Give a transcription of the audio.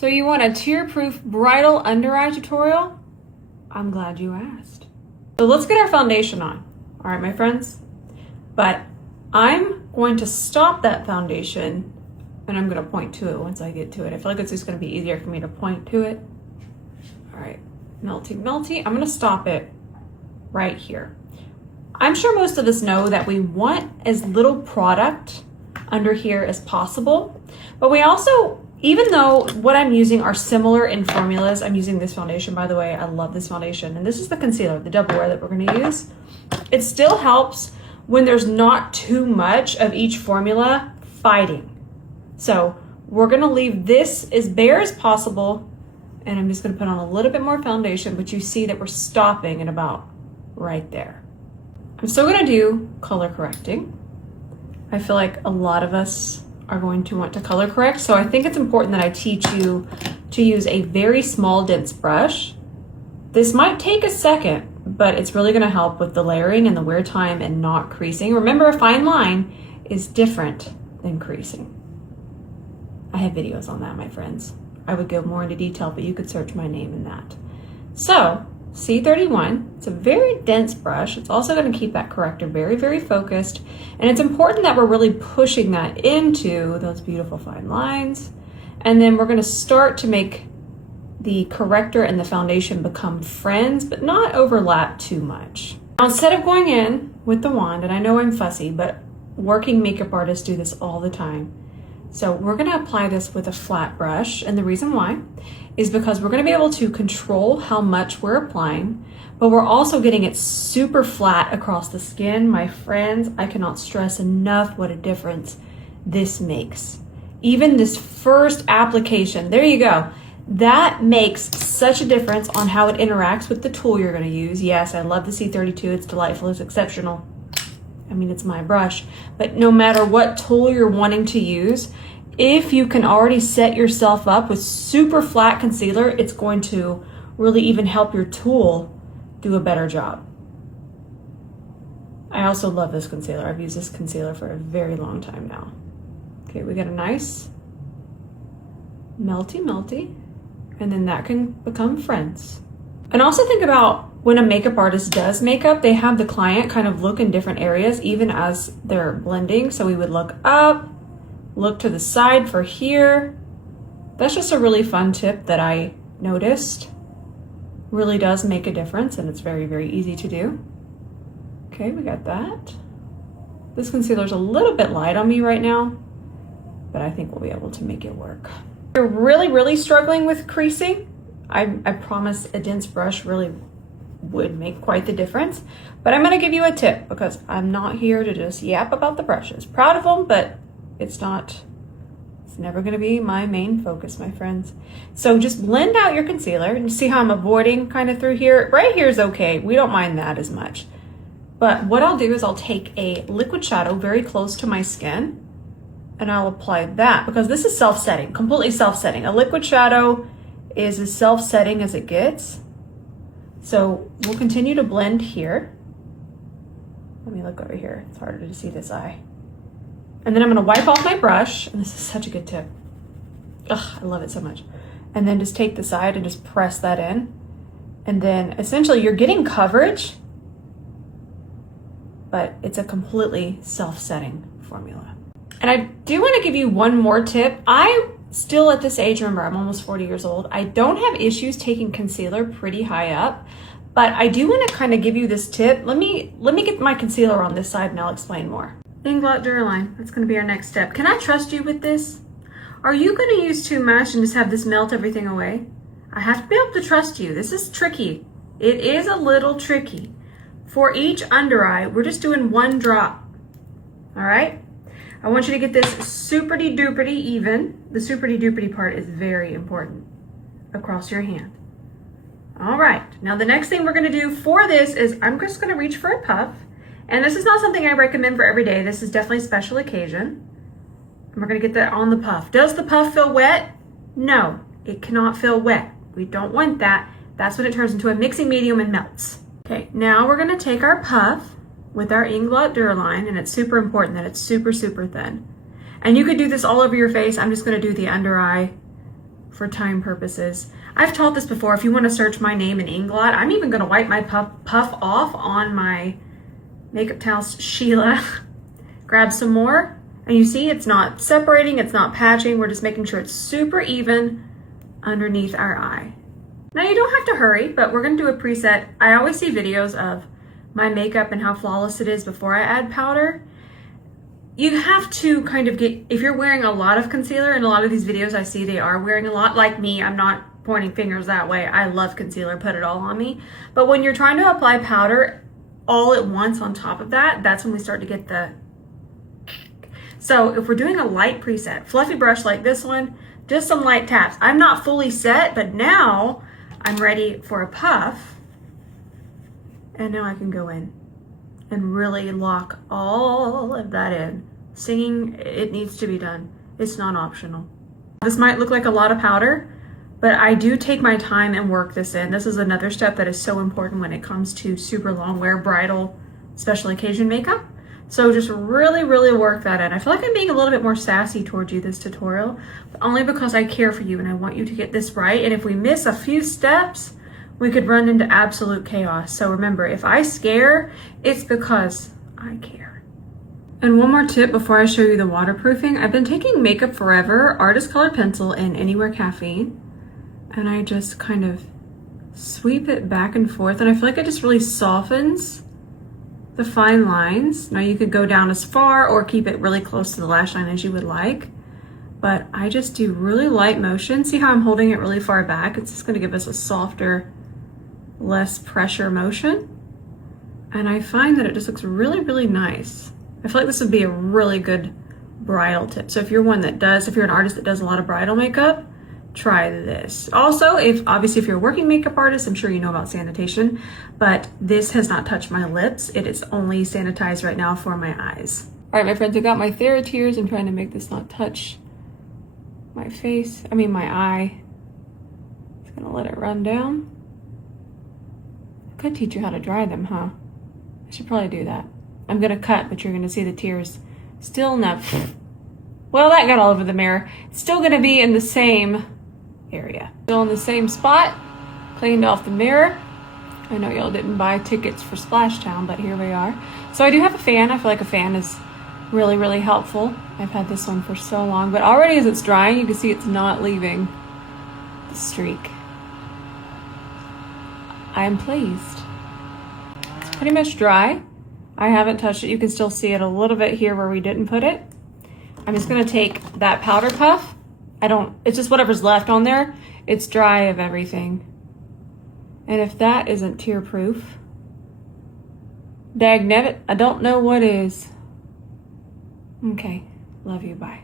So you want a tear-proof bridal under eye tutorial? I'm glad you asked. So let's get our foundation on. All right, my friends. But I'm going to stop that foundation and I'm going to point to it once I get to it. I feel like it's just going to be easier for me to point to it. All right, melty, melty. I'm going to stop it right here. I'm sure most of us know that we want as little product under here as possible, but we also, even though what I'm using are similar in formulas, I'm using this foundation, by the way. I love this foundation, and this is the concealer, the double wear that we're going to use. It still helps when there's not too much of each formula fighting. So we're going to leave this as bare as possible, and I'm just going to put on a little bit more foundation, but you see that we're stopping at about right there. I'm still going to do color correcting. I feel like a lot of us are going to want to color correct, so I think it's important that I teach you to use a very small, dense brush. This might take a second, but it's really going to help with the layering and the wear time and not creasing. Remember, a fine line is different than creasing. I have videos on that, my friends. I would go more into detail, but you could search my name in that. So C31, it's a very dense brush. It's also going to keep that corrector very, very focused. And it's important that we're really pushing that into those beautiful fine lines. And then we're going to start to make the corrector and the foundation become friends, but not overlap too much. Now, instead of going in with the wand, and I know I'm fussy, but working makeup artists do this all the time. So we're going to apply this with a flat brush, and the reason why is because we're going to be able to control how much we're applying, but we're also getting it super flat across the skin. My friends, I cannot stress enough what a difference this makes. Even this first application, there you go. That makes such a difference on how it interacts with the tool you're going to use. Yes, I love the C32. It's delightful. It's exceptional. I mean, it's my brush. But no matter what tool you're wanting to use, if you can already set yourself up with super flat concealer, it's going to really even help your tool do a better job. I also love this concealer. I've used this concealer for a very long time now. Okay, we got a nice melty, melty. And then that can become friends. And also think about when a makeup artist does makeup, they have the client kind of look in different areas even as they're blending. So we would look up, look to the side for here. That's just a really fun tip that I noticed. Really does make a difference, and it's very, very easy to do. Okay, we got that. This concealer's a little bit light on me right now, but I think we'll be able to make it work. If you're really struggling with creasing, I promise a dense brush really would make quite the difference. But I'm going to give you a tip because I'm not here to just yap about the brushes. Proud of them, but it's never going to be my main focus, my friends. So just blend out your concealer and see how I'm avoiding kind of through here. Right here is okay. We don't mind that as much. But what I'll do is I'll take a liquid shadow very close to my skin, and I'll apply that because this is self-setting, completely self-setting. A liquid shadow is as self-setting as it gets. So we'll continue to blend here. Let me look over here. It's harder to see this eye. And then I'm gonna wipe off my brush, and this is such a good tip. Ugh, I love it so much. And then just take the side and just press that in. And then essentially you're getting coverage, but it's a completely self-setting formula. And I do want to give you one more tip. I still at this age, remember I'm almost 40 years old, I don't have issues taking concealer pretty high up, but I do want to kind of give you this tip. Let me get my concealer on this side and I'll explain more. Inglot Duraline, that's going to be our next step. Can I trust you with this? Are you going to use too much and just have this melt everything away? I have to be able to trust you. This is tricky. It is a little tricky. For each under eye, we're just doing one drop. All right? I want you to get this super-duper even. The super-duper part is very important across your hand. All right, now the next thing we're gonna do for this is I'm just gonna reach for a puff. And this is not something I recommend for every day. This is definitely a special occasion. And we're gonna get that on the puff. Does the puff feel wet? No, it cannot feel wet. We don't want that. That's when it turns into a mixing medium and melts. Okay, now we're gonna take our puff with our Inglot Duraline, and it's super important that it's super thin. And you could do this all over your face. I'm just gonna do the under eye for time purposes. I've taught this before. If you want to search my name in Inglot, I'm even going to wipe my puff off on my makeup towels, Sheila. Grab some more, and you see it's not separating, it's not patching. We're just making sure it's super even underneath our eye. Now you don't have to hurry, but we're going to do a preset. I always see videos of my makeup and how flawless it is before I add powder. You have to kind of get, if you're wearing a lot of concealer, in a lot of these videos I see they are wearing a lot, like me, I'm not pointing fingers that way. I love concealer, put it all on me. But when you're trying to apply powder all at once on top of that, that's when we start to get the... So if we're doing a light preset, fluffy brush like this one, just some light taps. I'm not fully set, but now I'm ready for a puff. And now I can go in and really lock all of that in. Singing, it needs to be done. It's not optional. This might look like a lot of powder, but I do take my time and work this in. This is another step that is so important when it comes to super long wear bridal special occasion makeup. So just really, really work that in. I feel like I'm being a little bit more sassy towards you this tutorial, but only because I care for you and I want you to get this right. And if we miss a few steps, we could run into absolute chaos. So remember, if I scare, it's because I care. And one more tip before I show you the waterproofing. I've been taking Makeup Forever Artist Colored Pencil in Anywhere Caffeine, and I just kind of sweep it back and forth, and I feel like it just really softens the fine lines. Now you could go down as far or keep it really close to the lash line as you would like, but I just do really light motion. See how I'm holding it really far back? It's just gonna give us a softer, less pressure motion. And I find that it just looks really, really nice. I feel like this would be a really good bridal tip. So if you're one that does, if you're an artist that does a lot of bridal makeup, try this. Also, obviously if you're a working makeup artist, I'm sure you know about sanitation, but this has not touched my lips. It is only sanitized right now for my eyes. All right, my friends, I got my 𝗕𝗘𝗧𝗬𝗓. I'm trying to make this not touch my face, my eye. Just gonna let it run down. I could teach you how to dry them, huh? I should probably do that. I'm gonna cut, but you're gonna see the tears still not. Well, that got all over the mirror. It's still gonna be in the same area. Still in the same spot, cleaned off the mirror. I know y'all didn't buy tickets for Splashtown, but here we are. So I do have a fan. I feel like a fan is really, really helpful. I've had this one for so long, but already as it's drying, you can see it's not leaving the streak. I am pleased. It's pretty much dry. I haven't touched it. You can still see it a little bit here where we didn't put it. I'm just gonna take that powder puff. It's just whatever's left on there. It's dry of everything. And if that isn't tear-proof, dagnabbit, I don't know what is. Okay, love you, bye.